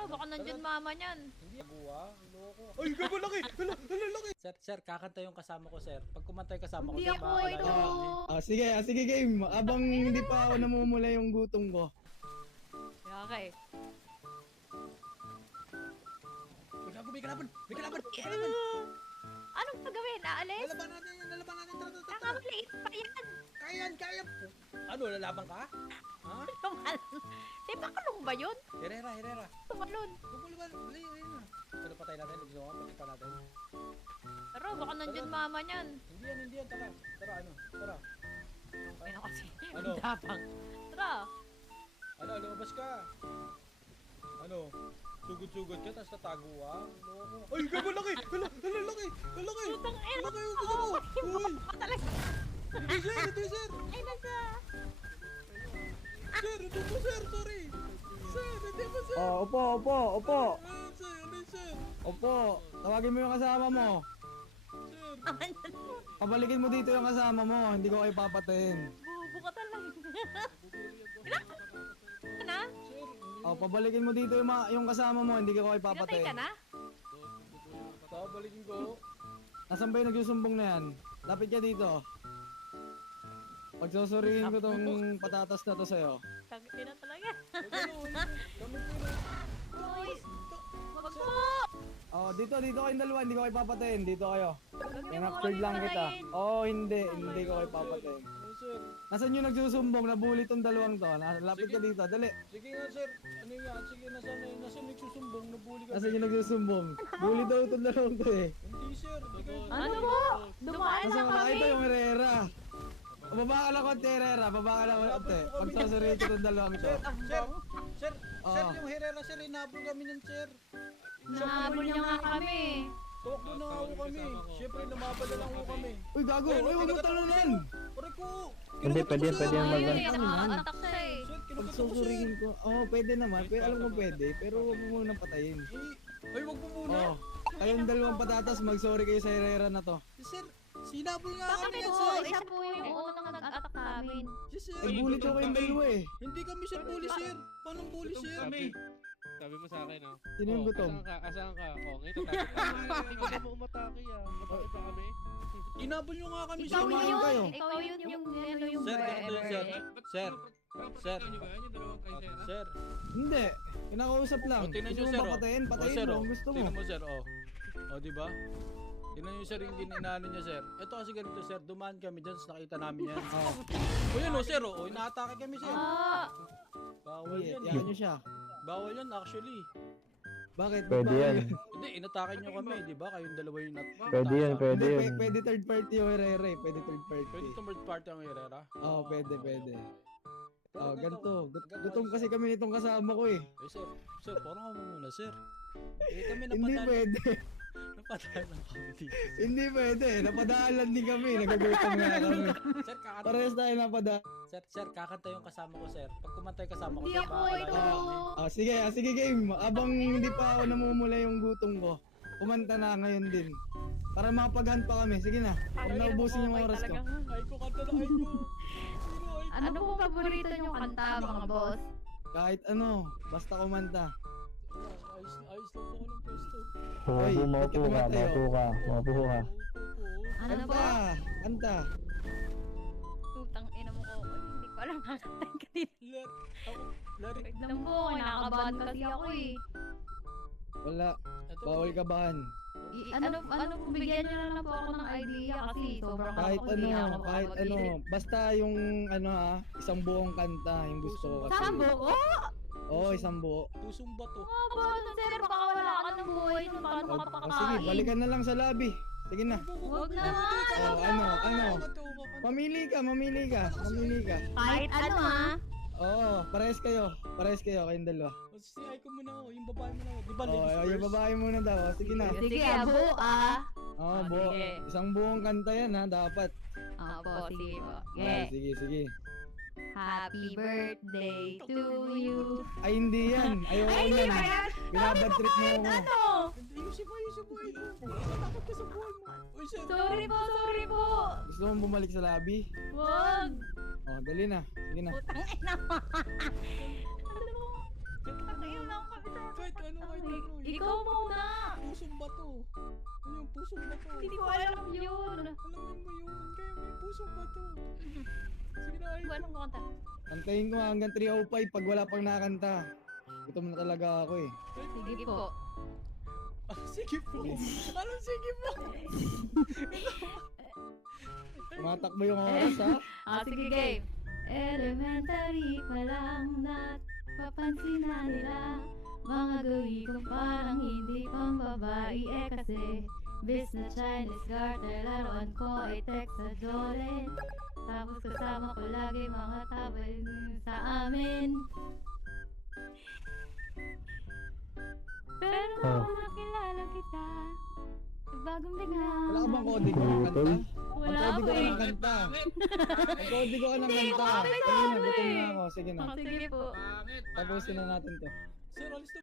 Tara, baka nandyan mama niyan. Hindi buwa, loko. Ay, gago laki. Laki. Sir, kakanta yung kasama ko, sir. Pag kumanta yung kasama ko, Hindi sir, ako baka ito. Sige game. Abang hindi pa ako namumula yung gutom ko. Okay. Uy, gago, may kalaban. Anong gagawin? Aalis? Lalaban natin. Tara. Nakamaliit pa yan. Kaya. Ano, lalaban ka? Ha? Tumalon. Di ba kulong ba yun? Herrera. Tumalon. Bumuluban. Ayun na. Pero patay natin. Gusto mo, patay pa natin. Tara, baka nandyan mama niyan. Hindi yan. Tara. Ay, na kasi. Ano? Tapang. Tara. Lumabas ka. Sugod-sugod ka, tapos tatago ka. Ay, gago laki. Laki. Putang ina. Laki yung gusto mo. Uy. Talaga. Ito, sir. Ay, nasa. Sir, ito po, sir. Sorry. Sir, hindi po, sir. Oh, upo. Sir. Opo. Tawagin mo yung kasama mo. Sir. Pabalikin mo dito yung kasama mo. Hindi ko kayo papatayin. Bubo ka talaga. Na? Oh, pabalikin mo dito yung kasama mo. Hindi ko kayo Pinatay papatayin. ka na? Balikin ko. Nasaan ba yung nagsusumbong na yan? Lapit ka dito. Pagsusurihin ko tong patatas na to sa'yo. Tagin na talaga. Kami po na. Uy. Wag po. Oh, dito kayong dalawa. Hindi ko kayo papatayin. Dito kayo. Huwag niyo po Pinaptured kami lang kita. patayin. Oh, hindi ko kayo papatayin. Ay, sir. Nasaan yung nagsusumbong? Nabuli tong dalawang to. Lapit ka dito. Dali. Sige nga, sir. Ano yan? Sige, nasaan nagsusumbong? Nabuli ka. Nasaan yung nagsusumbong? Bully daw itong dalawang to eh. Hindi, sir. Hindi kayo. Ano po? Dumaan Nasaan na ba kami. ito yung Herrera? Baba ka lang konti, Herrera. Baba ka lang konti. Pagsusurihin ko itong dalawang to. Sir, Oo. yung Herrera, sir, inabol kami ng sir. Nahabol niya nga kami. Tuwakbo na ako kami. Siyempre, lumaban na lang ako kami. Uy, gago! Uy, huwag mo talunan! Pare ko! Hindi, pwede Ayun yan eh, mag- nakakatak siya eh. Sir, kinukutok ko, sir. Pagsusurihin ko. Oo, pwede naman. Pero alam ko pwede. Pero huwag mo munang patayin. Ay, wag mo muna. Oo. Kayong dalawang patatas, mag-sorry kayo sa Herrera na to. Sir, sinabol nga Baka kami po, yan, sir. isa po yung unang nag-attack namin. Yes, sir. Nagbuli ko kayong dalawa eh. Hindi kami sir bully, sir. Paano bully, sir? Sabi mo sa akin, oh. Sino yung gutom? Asahan ka? Oh, ngayon tatapos ka. Hindi ka mo umatake, ah. Matake pa kami. Inabol nyo nga kami, Ikaw sir. Kumain yun, kayo. ikaw yun yung ano yung Sir, ganito yun, sir. Sir. Sir. Ano ba? Yung dalawang kayo, sir? Sir. Hindi. Kinakausap lang. O, tingnan Gusto nyo, mo sir. ba patayin? Patayin sir, mo. Kung gusto mo. Tingnan mo, sir, oh. O, diba? Tingnan nyo, sir, yung inaano niya, sir. Ito kasi ganito, sir. Dumaan kami dyan, tapos nakita namin yan. O, yun, o, sir, o. Inaatake kami, sir. Ah, Bawal yan, Yan nyo siya. Bawal yan, actually. Bakit? Pwede Bawal yan. Hindi, inatake nyo kami, di ba? Kayong dalawa yung Pwede yan, Hindi, pwede yan. pwede third party yung Herrera eh. Pwede third party. Pwede itong third party ang Herrera? Oo, pwede. Pero Oh, ganito. ganito. Gutom kasi kami nitong kasama ko eh. Eh, sir. Sir, parang ako muna, sir. Eh, kami Hindi pwede. Napadalan lang kami dito. Hindi pwede. Napadaalan din kami. Nagagutom nga kami. Sir, kakanta. Parehas tayo napadaan. Sir, kakanta yung kasama ko, sir. Pag kumanta yung kasama ko, hindi sir, ako baka ito. wala- Sige game. Abang hindi pa ako namumula yung gutom ko. Kumanta na ngayon din. Para makapaghan pa kami. Sige na. Huwag na ubusin yung oras ko. Ay ko, kanta na, ay ko. Ano po paborito niyong kanta, mga boss? Kahit ano. Basta kumanta. Ayos lang po ako ng pwesto. Hoy, Maupo ka. Ano po? Kanta. Tutang ina mo ko. Hindi ko alam kakantay ka dito. Lari. Wait lang po, kinakabahan kasi ako eh. Wala. Bawal kabahan. Ano po, bigyan niyo na lang po ako ng idea kasi sobrang Kahit ako, hindi ano. ako Kahit ano. makapag-isip. Basta yung ano ha. Isang buong kanta yung gusto ko kasi. Sambo ko? Oo, isang buo. Pusong bato. Mga boss, sir, baka wala ka ng buhay nung paano O, makapakain. sige, balikan na lang sa lobby. Sige na. Huwag naman. Ano? Mamili ka. Kahit ano ha. Oo, pares kayo kayong dalawa. Si ay ko muna ako, yung babae mo na ako. Di ba, Oo, ladies yung first? babae muna daw. Sige na. Sige, abo ah. Oo, buo. sige. Isang buong kanta yan ha, dapat. Opo, sige po. Ah, sige. Happy birthday to you. Ay, hindi yan. Ayoko yan. Binabad trip mo ako. Ano? Yung si buhay mo. Takot ka sa buhay mo. Uy, sir. Sorry po. Gusto mong bumalik sa lobby? Wag. Oh, dali na. Sige na. Putang ina mo. Ano mo? Putang ina mo kami sa... Kahit ano, Ano yung pusong bato? Hindi ko alam yun. Alamin mo yun. Kaya may pusong bato. Sige na, ay. Anong kanta? Antayin ko nga hanggang 3:05 pag wala pang nakanta. Gutom na talaga ako eh. Sige po. Sige po. Anong sige po? Tumatakbo yung oras ha. Sige game. Elementary pa lang papansin na nila mga gawi ko parang hindi pang babae kasi bis na Chinese garter laruan ko ay text sa Jolene. Tapos kasama ko lagi mga tabay sa amin. Pero nung nakilala kita, bagong bigla. Wala ka bang kodigo ng kanta? Wala Kodigo po ka eh. ng kanta. Kodigo ka ng Hindi kanta. ko kami Sige na, ano gutom eh. na ako. Sige na. Sige po. Tapusin na natin to. Sir, alis na